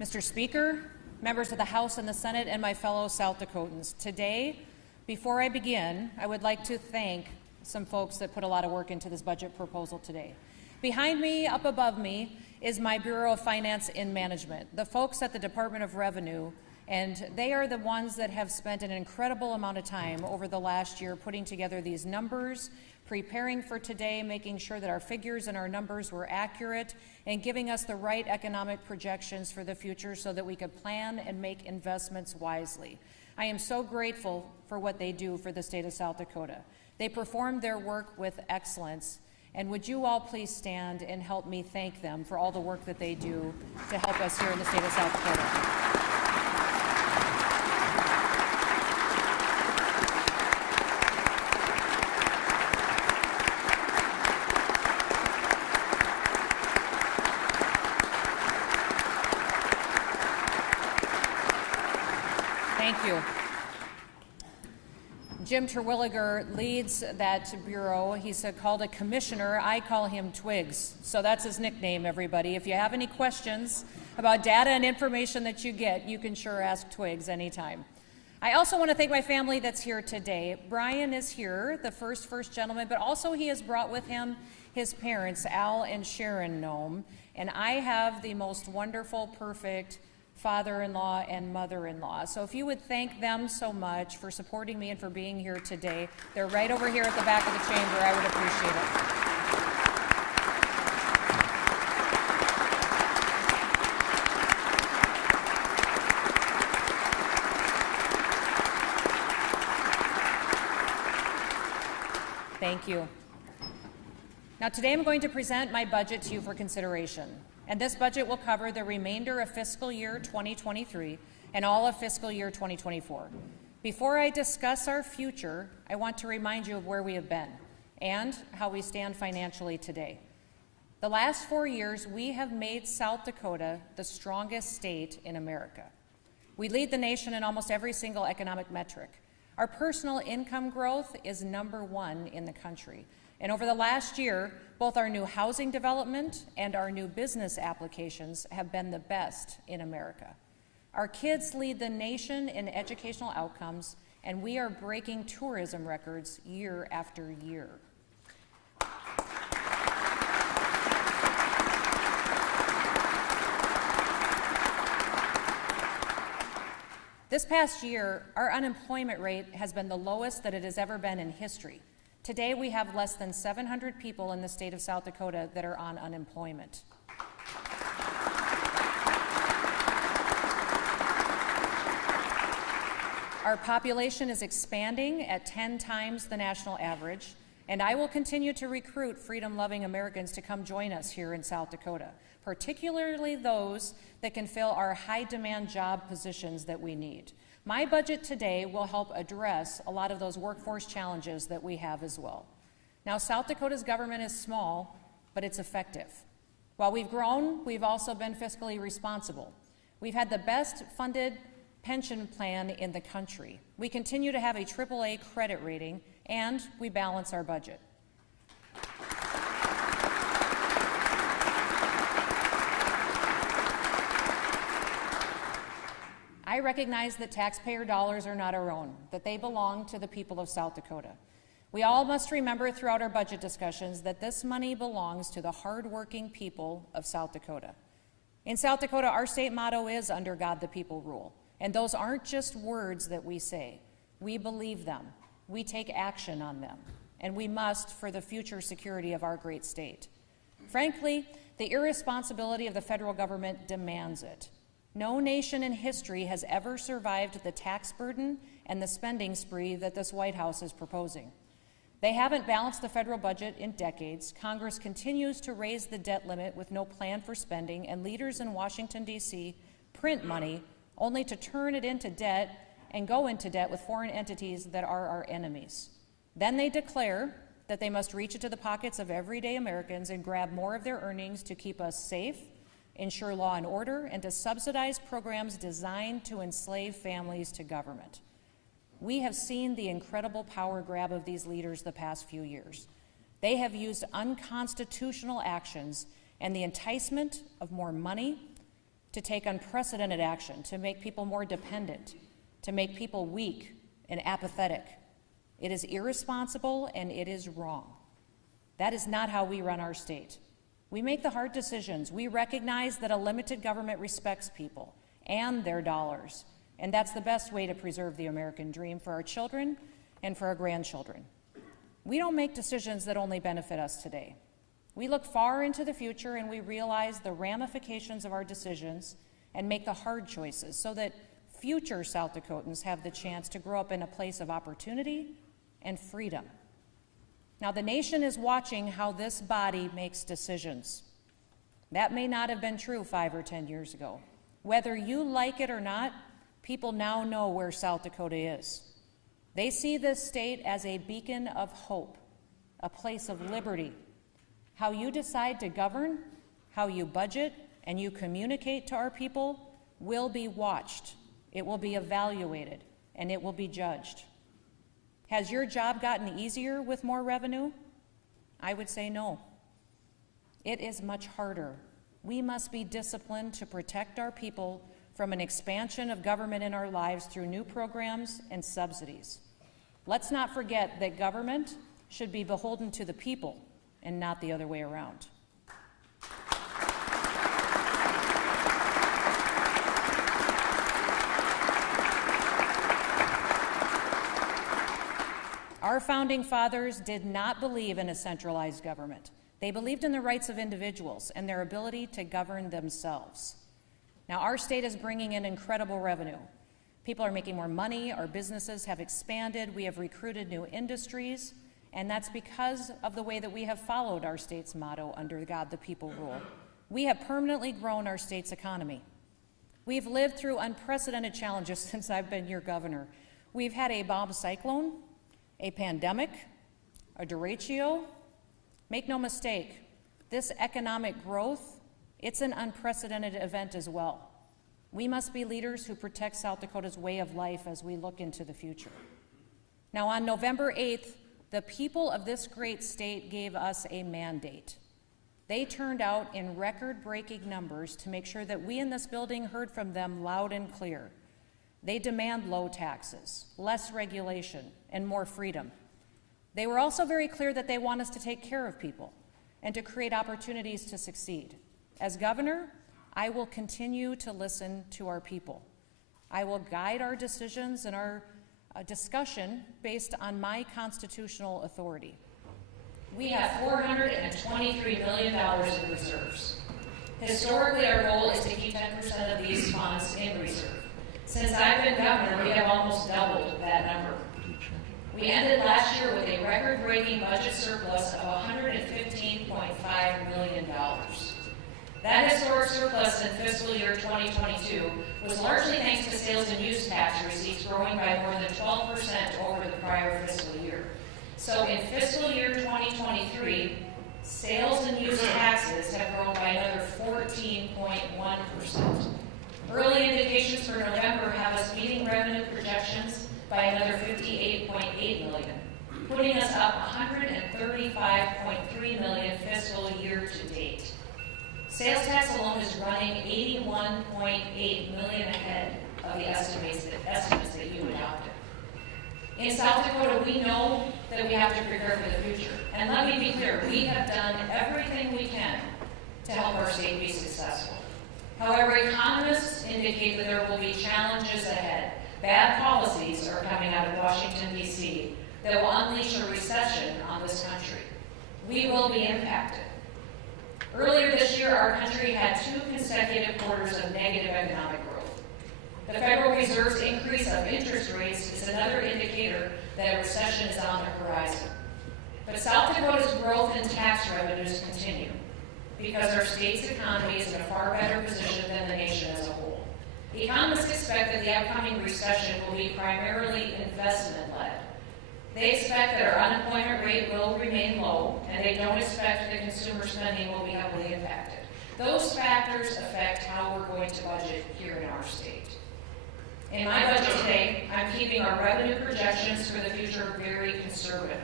Mr. Speaker, members of the House and the Senate, and my fellow South Dakotans, today, before I begin, I would like to thank some folks that put a lot of work into this budget proposal today. Behind me, up above me, is my Bureau of Finance and Management, the folks at the Department of Revenue, and they are the ones that have spent an incredible amount of time over the last year putting together these numbers, preparing for today, making sure that our figures and our numbers were accurate, and giving us the right economic projections for the future so that we could plan and make investments wisely. I am so grateful for what they do for the state of South Dakota. They perform their work with excellence, and would you all please stand and help me thank them for all the work that they do to help us here in the state of South Dakota. Thank you. Jim Terwilliger leads that bureau. He's called a commissioner. I call him Twigs. So that's his nickname, everybody. If you have any questions about data and information that you get, you can sure ask Twigs anytime. I also want to thank my family that's here today. Brian is here, the first gentleman, but also he has brought with him his parents, Al and Sharon Noem. And I have the most wonderful, perfect father-in-law and mother-in-law. So if you would thank them so much for supporting me and for being here today. They're right over here at the back of the chamber. I would appreciate it. Thank you. Now today I'm going to present my budget to you for consideration. And this budget will cover the remainder of fiscal year 2023 and all of fiscal year 2024. Before I discuss our future, I want to remind you of where we have been and how we stand financially today. The last 4 years, we have made South Dakota the strongest state in America. We lead the nation in almost every single economic metric. Our personal income growth is #1 in the country. And over the last year, both our new housing development and our new business applications have been the best in America. Our kids lead the nation in educational outcomes, and we are breaking tourism records year after year. This past year, our unemployment rate has been the lowest that it has ever been in history. Today, we have less than 700 people in the state of South Dakota that are on unemployment. Our population is expanding at 10 times the national average, and I will continue to recruit freedom-loving Americans to come join us here in South Dakota, particularly those that can fill our high-demand job positions that we need. My budget today will help address a lot of those workforce challenges that we have as well. Now, South Dakota's government is small, but it's effective. While we've grown, we've also been fiscally responsible. We've had the best funded pension plan in the country. We continue to have a AAA credit rating, and we balance our budget. I recognize that taxpayer dollars are not our own, that they belong to the people of South Dakota. We all must remember throughout our budget discussions that this money belongs to the hardworking people of South Dakota. In South Dakota, our state motto is "Under God the people rule." And those aren't just words that we say. We believe them, we take action on them, and we must for the future security of our great state. Frankly, the irresponsibility of the federal government demands it. No nation in history has ever survived the tax burden and the spending spree that this White House is proposing. They haven't balanced the federal budget in decades. Congress continues to raise the debt limit with no plan for spending, and leaders in Washington, D.C. print money only to turn it into debt and go into debt with foreign entities that are our enemies. Then they declare that they must reach into the pockets of everyday Americans and grab more of their earnings to keep us safe, ensure law and order, and to subsidize programs designed to enslave families to government. We have seen the incredible power grab of these leaders the past few years. They have used unconstitutional actions and the enticement of more money to take unprecedented action, to make people more dependent, to make people weak and apathetic. It is irresponsible and it is wrong. That is not how we run our state. We make the hard decisions. We recognize that a limited government respects people and their dollars, and that's the best way to preserve the American dream for our children and for our grandchildren. We don't make decisions that only benefit us today. We look far into the future and we realize the ramifications of our decisions and make the hard choices so that future South Dakotans have the chance to grow up in a place of opportunity and freedom. Now, the nation is watching how this body makes decisions. That may not have been true 5 or 10 years ago. Whether you like it or not, people now know where South Dakota is. They see this state as a beacon of hope, a place of liberty. How you decide to govern, how you budget, and you communicate to our people will be watched. It will be evaluated, and it will be judged. Has your job gotten easier with more revenue? I would say no. It is much harder. We must be disciplined to protect our people from an expansion of government in our lives through new programs and subsidies. Let's not forget that government should be beholden to the people and not the other way around. Our founding fathers did not believe in a centralized government. They believed in the rights of individuals and their ability to govern themselves. Now, our state is bringing in incredible revenue. People are making more money, our businesses have expanded, we have recruited new industries, and that's because of the way that we have followed our state's motto, under God the people rule. We have permanently grown our state's economy. We've lived through unprecedented challenges since I've been your governor. We've had a bomb cyclone, a pandemic, a derecho. Make no mistake, this economic growth, it's an unprecedented event as well. We must be leaders who protect South Dakota's way of life as we look into the future. Now, on November 8th, the people of this great state gave us a mandate. They turned out in record-breaking numbers to make sure that we in this building heard from them loud and clear. They demand low taxes, less regulation, and more freedom. They were also very clear that they want us to take care of people and to create opportunities to succeed. As governor, I will continue to listen to our people. I will guide our decisions and our discussion based on my constitutional authority. We have $423 million in reserves. Historically, our goal is to keep 10% of these funds in reserve. Since I've been governor, we have almost doubled that number. We ended last year with a record-breaking budget surplus of $115.5 million. That historic surplus in fiscal year 2022 was largely thanks to sales and use tax receipts growing by more than 12% over the prior fiscal year. So in fiscal year 2023, sales and use taxes have grown by another 14.1%. Early indications for November have us meeting revenue projections by another $58.8 million, putting us up $135.3 million fiscal year to date. Sales tax alone is running $81.8 million ahead of the estimates that you adopted. In South Dakota, we know that we have to prepare for the future. And let me be clear, we have done everything we can to help our state be successful. However, economists indicate that there will be challenges ahead. Bad policies are coming out of Washington, D.C. that will unleash a recession on this country. We will be impacted. Earlier this year, our country had 2 consecutive quarters of negative economic growth. The Federal Reserve's increase of interest rates is another indicator that a recession is on the horizon. But South Dakota's growth in tax revenues continue because our state's economy is in a far better position than the nation as a whole. Economists expect that the upcoming recession will be primarily investment-led. They expect that our unemployment rate will remain low, and they don't expect that consumer spending will be heavily impacted. Those factors affect how we're going to budget here in our state. In my budget today, I'm keeping our revenue projections for the future very conservative.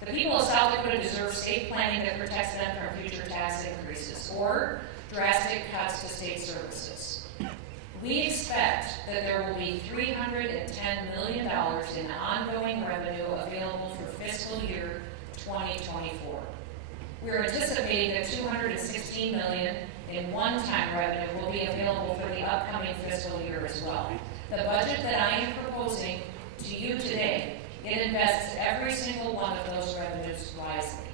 The people of South Dakota deserve state planning that protects them from future tax increases, or drastic cuts to state services. We expect that there will be $310 million in ongoing revenue available for fiscal year 2024. We're anticipating that $216 million in one-time revenue will be available for the upcoming fiscal year as well. The budget that I am proposing to you today, it invests every single one of those revenues wisely.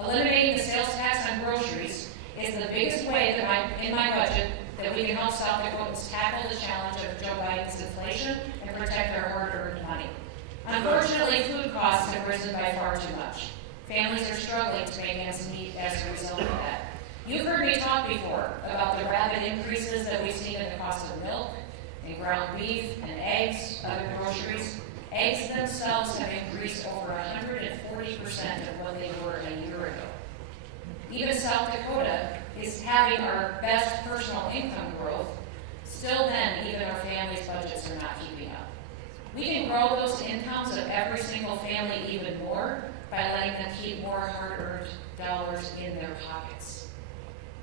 Eliminating the sales tax on groceries is the biggest way that in my budget that we can help South Dakotans tackle the challenge of Joe Biden's inflation and protect our hard-earned money. Unfortunately, food costs have risen by far too much. Families are struggling to make ends meet as a result of that. You've heard me talk before about the rapid increases that we've seen in the cost of milk, and ground beef, and eggs, other groceries. Eggs themselves have increased over 140% of what they were a year ago. Even South Dakota is having our best personal income growth. Still then, even our families' budgets are not keeping up. We can grow those incomes of every single family even more by letting them keep more hard-earned dollars in their pockets.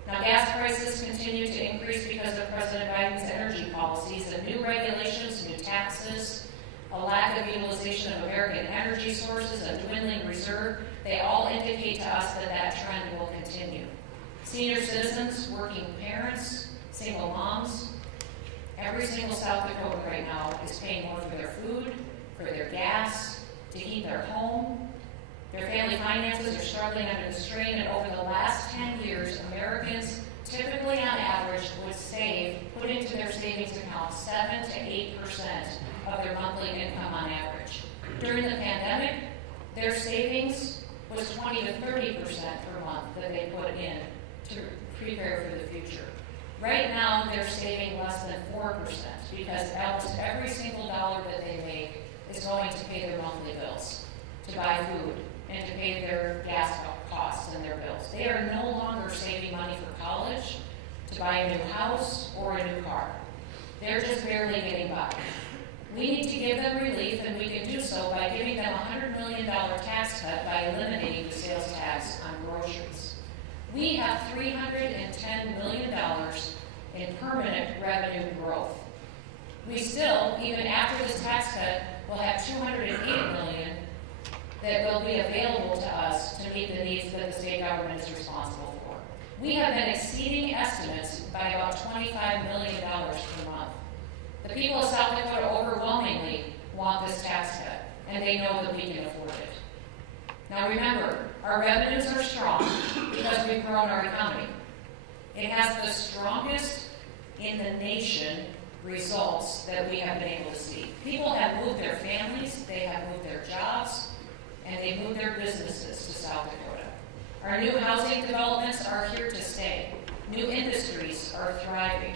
Now, gas prices continue to increase because of President Biden's energy policies and new regulations, new taxes, a lack of utilization of American energy sources, a dwindling reserve. They all indicate to us that that trend will continue. Senior citizens, working parents, single moms, every single South Dakotan right now is paying more for their food, for their gas, to heat their home. Their family finances are struggling under the strain, and over the last 10 years, Americans typically on average would put into their savings account 7 to 8% of their monthly income on average. During the pandemic, their savings was 20 to 30% per month that they put in to prepare for the future. Right now, they're saving less than 4% because almost every single dollar that they make is going to pay their monthly bills, to buy food, and to pay their gas costs and their bills. They are no longer saving money for college, to buy a new house, or a new car. They're just barely getting by. We need to give them relief, and we can do so by giving them a $100 million tax cut by eliminating the sales tax on groceries. We have $310 million in permanent revenue growth. We still, even after this tax cut, will have $208 million that will be available to us to meet the needs that the state government is responsible for. We have been exceeding estimates by about $25 million per month. The people of South Dakota overwhelmingly want this tax cut, and they know that we can afford it. Now remember, our revenues are strong because we've grown our economy. It has the strongest in the nation results that we have been able to see. People have moved their families, they have moved their jobs, and they moved their businesses to South Dakota. Our new housing developments are here to stay. New industries are thriving.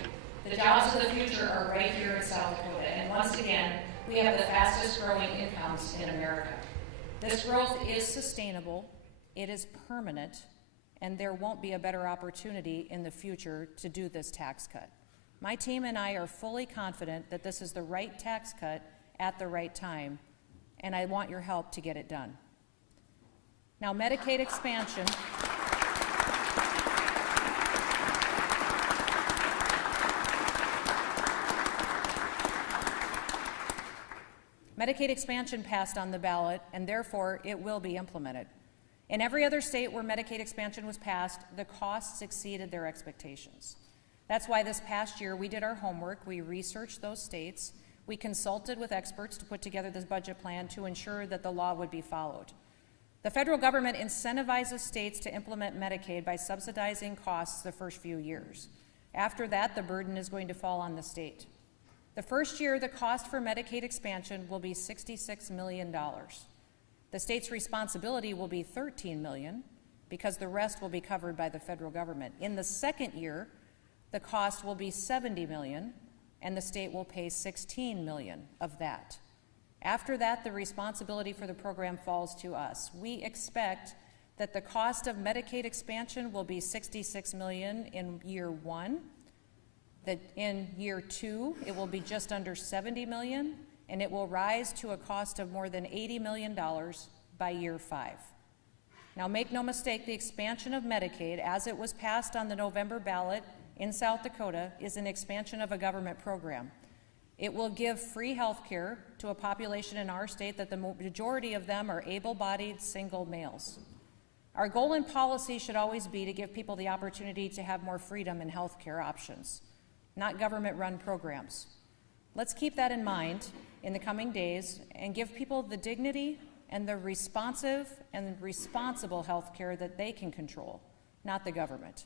The jobs of the future are right here in South Dakota, and once again, we have the fastest growing incomes in America. This growth is sustainable, it is permanent, and there won't be a better opportunity in the future to do this tax cut. My team and I are fully confident that this is the right tax cut at the right time, and I want your help to get it done. Now, Medicaid expansion. Medicaid expansion passed on the ballot, and therefore it will be implemented. In every other state where Medicaid expansion was passed, the costs exceeded their expectations. That's why this past year we did our homework, we researched those states, we consulted with experts to put together this budget plan to ensure that the law would be followed. The federal government incentivizes states to implement Medicaid by subsidizing costs the first few years. After that, the burden is going to fall on the state. The first year, the cost for Medicaid expansion will be $66 million. The state's responsibility will be $13 million because the rest will be covered by the federal government. In the second year, the cost will be $70 million, and the state will pay $16 million of that. After that, the responsibility for the program falls to us. We expect that the cost of Medicaid expansion will be $66 million in year one, that in year two, it will be just under $70 million, and it will rise to a cost of more than $80 million by year 5. Now, make no mistake, the expansion of Medicaid, as it was passed on the November ballot in South Dakota, is an expansion of a government program. It will give free health care to a population in our state that the majority of them are able-bodied single males. Our goal in policy should always be to give people the opportunity to have more freedom in health care options, not government-run programs. Let's keep that in mind in the coming days and give people the dignity and the responsive and responsible health care that they can control, not the government.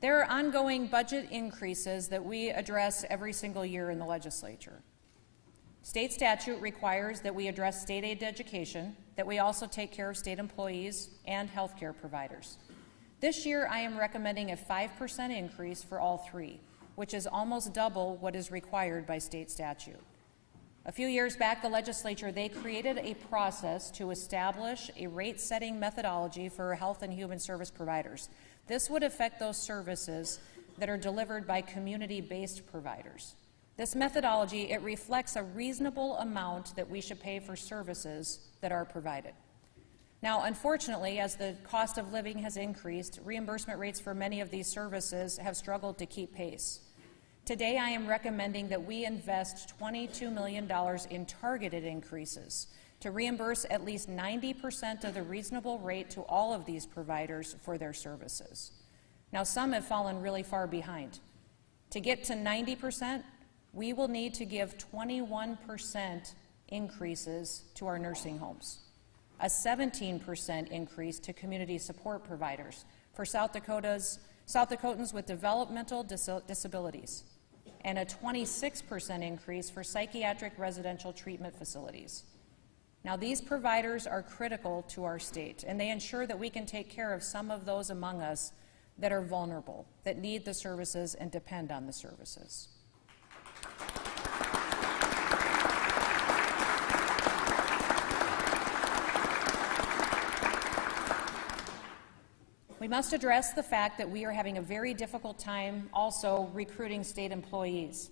There are ongoing budget increases that we address every single year in the legislature. State statute requires that we address state aid to education, that we also take care of state employees and healthcare providers. This year, I am recommending a 5% increase for all three, which is almost double what is required by state statute. A few years back, the legislature, they created a process to establish a rate-setting methodology for health and human service providers. This would affect those services that are delivered by community-based providers. This methodology, it reflects a reasonable amount that we should pay for services that are provided. Now, unfortunately, as the cost of living has increased, reimbursement rates for many of these services have struggled to keep pace. Today, I am recommending that we invest $22 million in targeted increases to reimburse at least 90% of the reasonable rate to all of these providers for their services. Now, some have fallen really far behind. To get to 90%, we will need to give 21% increases to our nursing homes, a 17% increase to community support providers for South Dakotans with developmental disabilities, and a 26% increase for psychiatric residential treatment facilities. Now, these providers are critical to our state, and they ensure that we can take care of some of those among us that are vulnerable, that need the services and depend on the services. We must address the fact that we are having a very difficult time also recruiting state employees.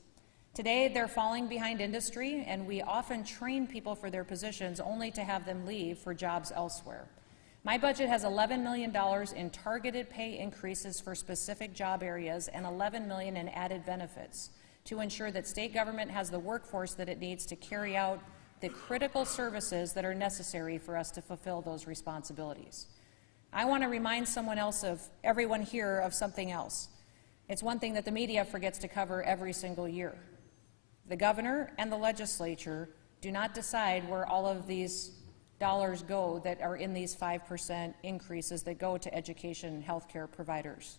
Today, they're falling behind industry, and we often train people for their positions only to have them leave for jobs elsewhere. My budget has $11 million in targeted pay increases for specific job areas and $11 million in added benefits to ensure that state government has the workforce that it needs to carry out the critical services that are necessary for us to fulfill those responsibilities. I want to remind everyone here of something else. It's one thing that the media forgets to cover every single year. The governor and the legislature do not decide where all of these dollars go that are in these 5% increases that go to education and healthcare providers.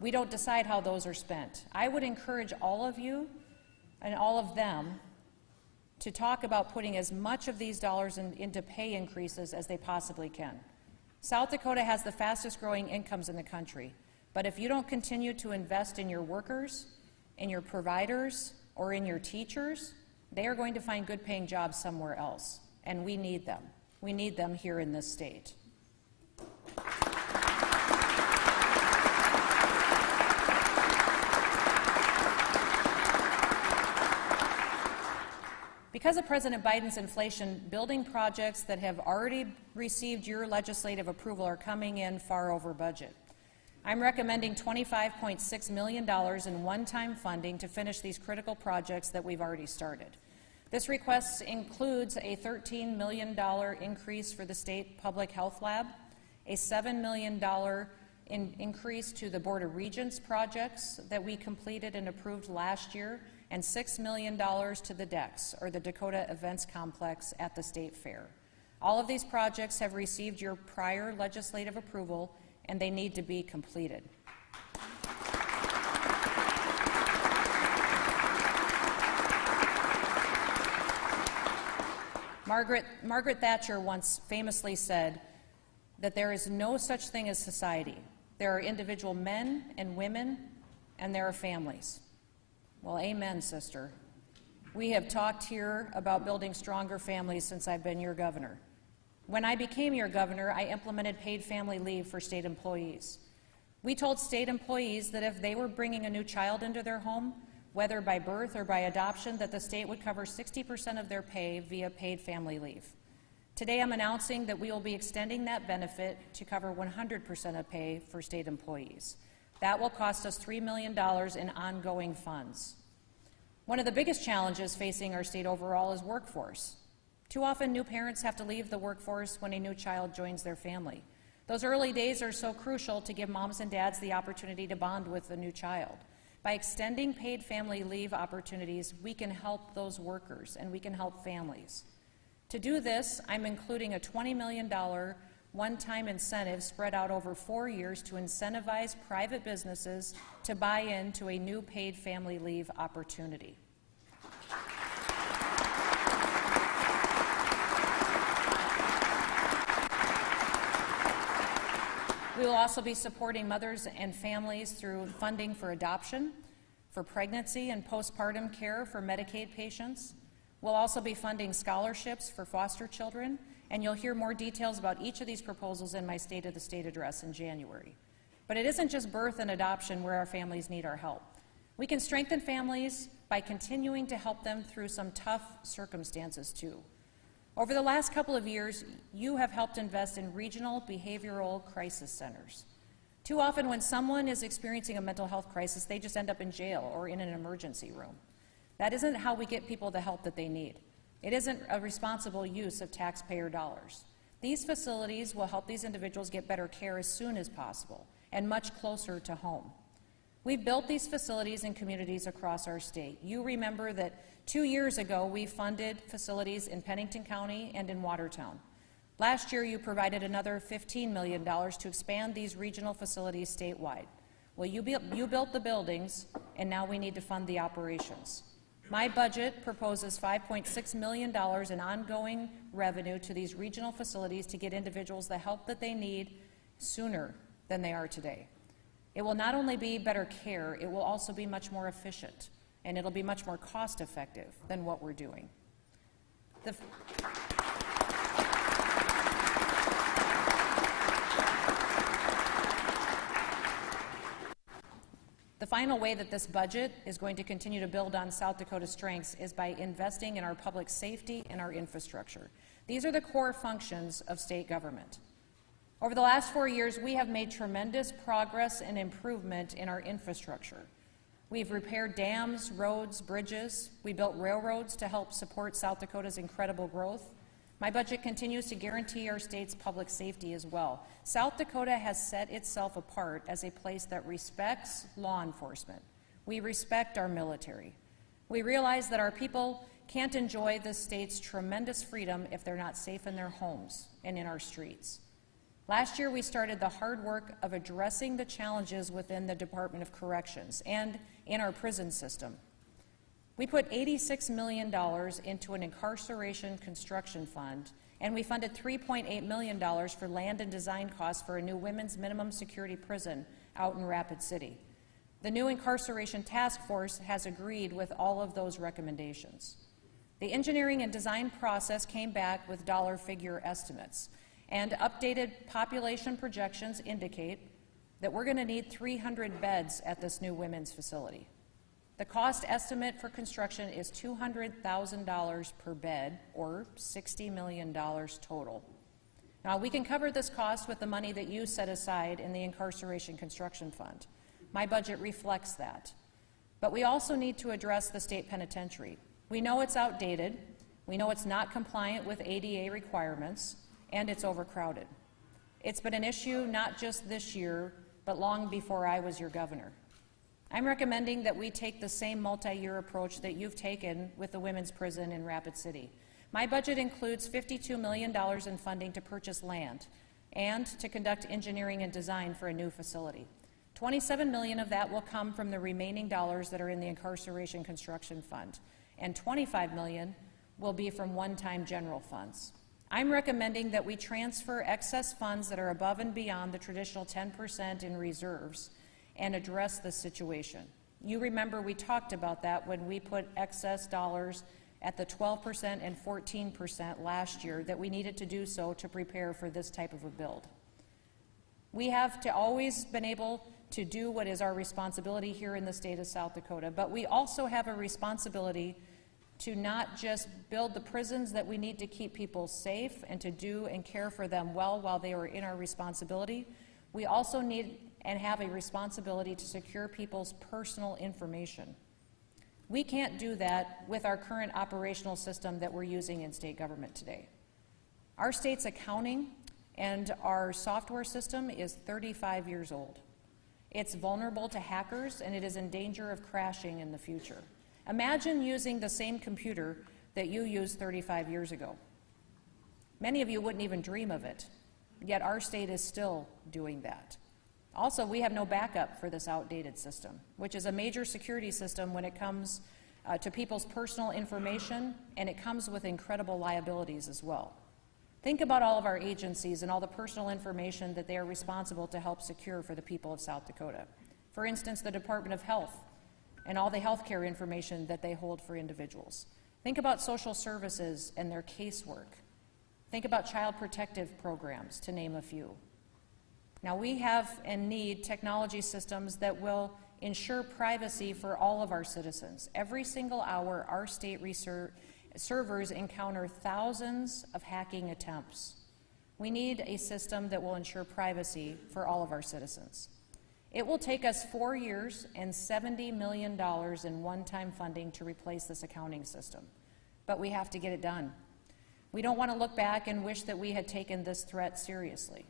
We don't decide how those are spent. I would encourage all of you and all of them to talk about putting as much of these dollars into pay increases as they possibly can. South Dakota has the fastest growing incomes in the country, but if you don't continue to invest in your workers, in your providers, or in your teachers, they are going to find good paying jobs somewhere else, and we need them. We need them here in this state. Because of President Biden's inflation, building projects that have already received your legislative approval are coming in far over budget. I'm recommending $25.6 million in one-time funding to finish these critical projects that we've already started. This request includes a $13 million increase for the State Public Health Lab, a $7 million increase to the Board of Regents projects that we completed and approved last year, and $6 million to the DEX, or the Dakota Events Complex at the State Fair. All of these projects have received your prior legislative approval, and they need to be completed. Margaret Thatcher once famously said that there is no such thing as society. There are individual men and women, and there are families. Well, amen, sister. We have talked here about building stronger families since I've been your governor. When I became your governor, I implemented paid family leave for state employees. We told state employees that if they were bringing a new child into their home, whether by birth or by adoption, that the state would cover 60% of their pay via paid family leave. Today I'm announcing that we will be extending that benefit to cover 100% of pay for state employees. That will cost us $3 million in ongoing funds. One of the biggest challenges facing our state overall is workforce. Too often new parents have to leave the workforce when a new child joins their family. Those early days are so crucial to give moms and dads the opportunity to bond with the new child. By extending paid family leave opportunities, we can help those workers and we can help families. To do this, I'm including a $20 million one-time incentive spread out over 4 years to incentivize private businesses to buy into a new paid family leave opportunity. We will also be supporting mothers and families through funding for adoption, for pregnancy and postpartum care for Medicaid patients. We'll also be funding scholarships for foster children, and you'll hear more details about each of these proposals in my State of the State address in January. But it isn't just birth and adoption where our families need our help. We can strengthen families by continuing to help them through some tough circumstances too. Over the last couple of years, you have helped invest in regional behavioral crisis centers. Too often when someone is experiencing a mental health crisis, they just end up in jail or in an emergency room. That isn't how we get people the help that they need. It isn't a responsible use of taxpayer dollars. These facilities will help these individuals get better care as soon as possible and much closer to home. We've built these facilities in communities across our state. You remember that 2 years ago, we funded facilities in Pennington County and in Watertown. Last year, you provided another $15 million to expand these regional facilities statewide. Well, you built the buildings, and now we need to fund the operations. My budget proposes $5.6 million in ongoing revenue to these regional facilities to get individuals the help that they need sooner than they are today. It will not only be better care, it will also be much more efficient, and it'll be much more cost-effective than what we're doing. The final way that this budget is going to continue to build on South Dakota's strengths is by investing in our public safety and our infrastructure. These are the core functions of state government. Over the last 4 years, we have made tremendous progress and improvement in our infrastructure. We've repaired dams, roads, bridges. We built railroads to help support South Dakota's incredible growth. My budget continues to guarantee our state's public safety as well. South Dakota has set itself apart as a place that respects law enforcement. We respect our military. We realize that our people can't enjoy this state's tremendous freedom if they're not safe in their homes and in our streets. Last year, we started the hard work of addressing the challenges within the Department of Corrections and in our prison system. We put $86 million into an incarceration construction fund, and we funded $3.8 million for land and design costs for a new women's minimum security prison out in Rapid City. The new incarceration task force has agreed with all of those recommendations. The engineering and design process came back with dollar figure estimates, and updated population projections indicate that we're going to need 300 beds at this new women's facility. The cost estimate for construction is $200,000 per bed, or $60 million total. Now, we can cover this cost with the money that you set aside in the Incarceration Construction Fund. My budget reflects that. But we also need to address the state penitentiary. We know it's outdated, we know it's not compliant with ADA requirements, and it's overcrowded. It's been an issue not just this year, but long before I was your governor. I'm recommending that we take the same multi-year approach that you've taken with the women's prison in Rapid City. My budget includes $52 million in funding to purchase land and to conduct engineering and design for a new facility. $27 million of that will come from the remaining dollars that are in the Incarceration Construction Fund, and $25 million will be from one-time general funds. I'm recommending that we transfer excess funds that are above and beyond the traditional 10% in reserves and address the situation. You remember we talked about that when we put excess dollars at the 12% and 14% last year, that we needed to do so to prepare for this type of a build. We have to always been able to do what is our responsibility here in the state of South Dakota, but we also have a responsibility to not just build the prisons that we need to keep people safe and to do and care for them well while they are in our responsibility. We also need and have a responsibility to secure people's personal information. We can't do that with our current operational system that we're using in state government today. Our state's accounting and our software system is 35 years old. It's vulnerable to hackers and it is in danger of crashing in the future. Imagine using the same computer that you used 35 years ago. Many of you wouldn't even dream of it, yet our state is still doing that. Also, we have no backup for this outdated system, which is a major security system when it comes to people's personal information, and it comes with incredible liabilities as well. Think about all of our agencies and all the personal information that they are responsible to help secure for the people of South Dakota. For instance, the Department of Health and all the healthcare information that they hold for individuals. Think about social services and their casework. Think about child protective programs, to name a few. Now, we have and need technology systems that will ensure privacy for all of our citizens. Every single hour, our state servers encounter thousands of hacking attempts. We need a system that will ensure privacy for all of our citizens. It will take us 4 years and $70 million in one-time funding to replace this accounting system, but we have to get it done. We don't want to look back and wish that we had taken this threat seriously.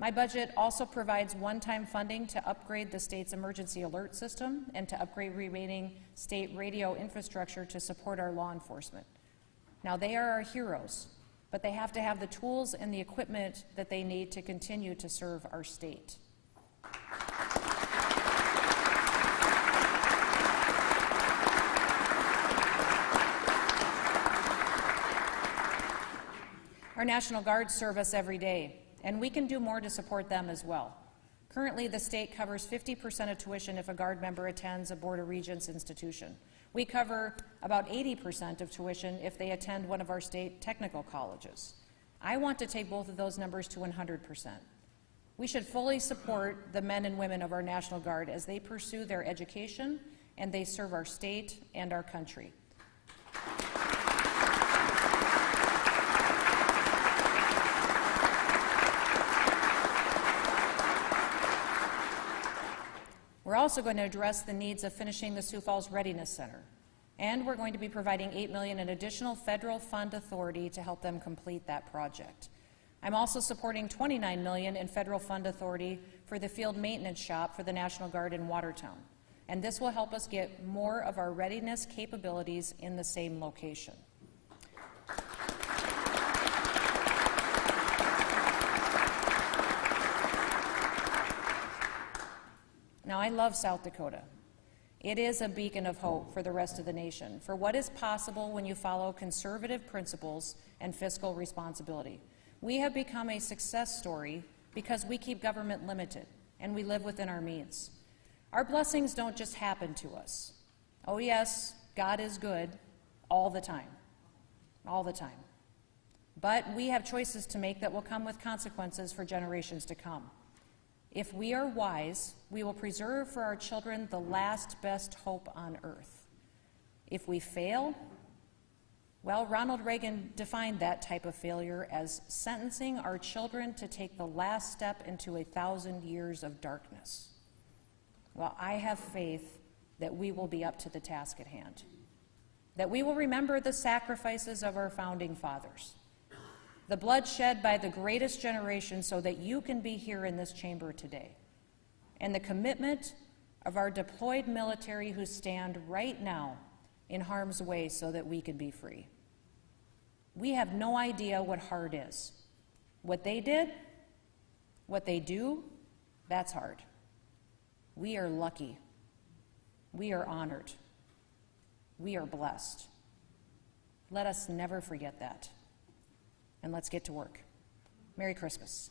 My budget also provides one-time funding to upgrade the state's emergency alert system and to upgrade remaining state radio infrastructure to support our law enforcement. Now, they are our heroes, but they have to have the tools and the equipment that they need to continue to serve our state. Our National Guard serve us every day, and we can do more to support them as well. Currently, the state covers 50% of tuition if a Guard member attends a Board of Regents institution. We cover about 80% of tuition if they attend one of our state technical colleges. I want to take both of those numbers to 100%. We should fully support the men and women of our National Guard as they pursue their education and they serve our state and our country. We're also going to address the needs of finishing the Sioux Falls Readiness Center, and we're going to be providing $8 million in additional federal fund authority to help them complete that project. I'm also supporting $29 million in federal fund authority for the field maintenance shop for the National Guard in Watertown, and this will help us get more of our readiness capabilities in the same location. Now, I love South Dakota. It is a beacon of hope for the rest of the nation, for what is possible when you follow conservative principles and fiscal responsibility. We have become a success story because we keep government limited and we live within our means. Our blessings don't just happen to us. Oh yes, God is good all the time, all the time. But we have choices to make that will come with consequences for generations to come. If we are wise, we will preserve for our children the last best hope on earth. If we fail, well, Ronald Reagan defined that type of failure as sentencing our children to take the last step into 1,000 years of darkness. Well, I have faith that we will be up to the task at hand, that we will remember the sacrifices of our founding fathers, the blood shed by the greatest generation so that you can be here in this chamber today, and the commitment of our deployed military who stand right now in harm's way so that we can be free. We have no idea what hard is. What they did, what they do, that's hard. We are lucky. We are honored. We are blessed. Let us never forget that. And let's get to work. Merry Christmas.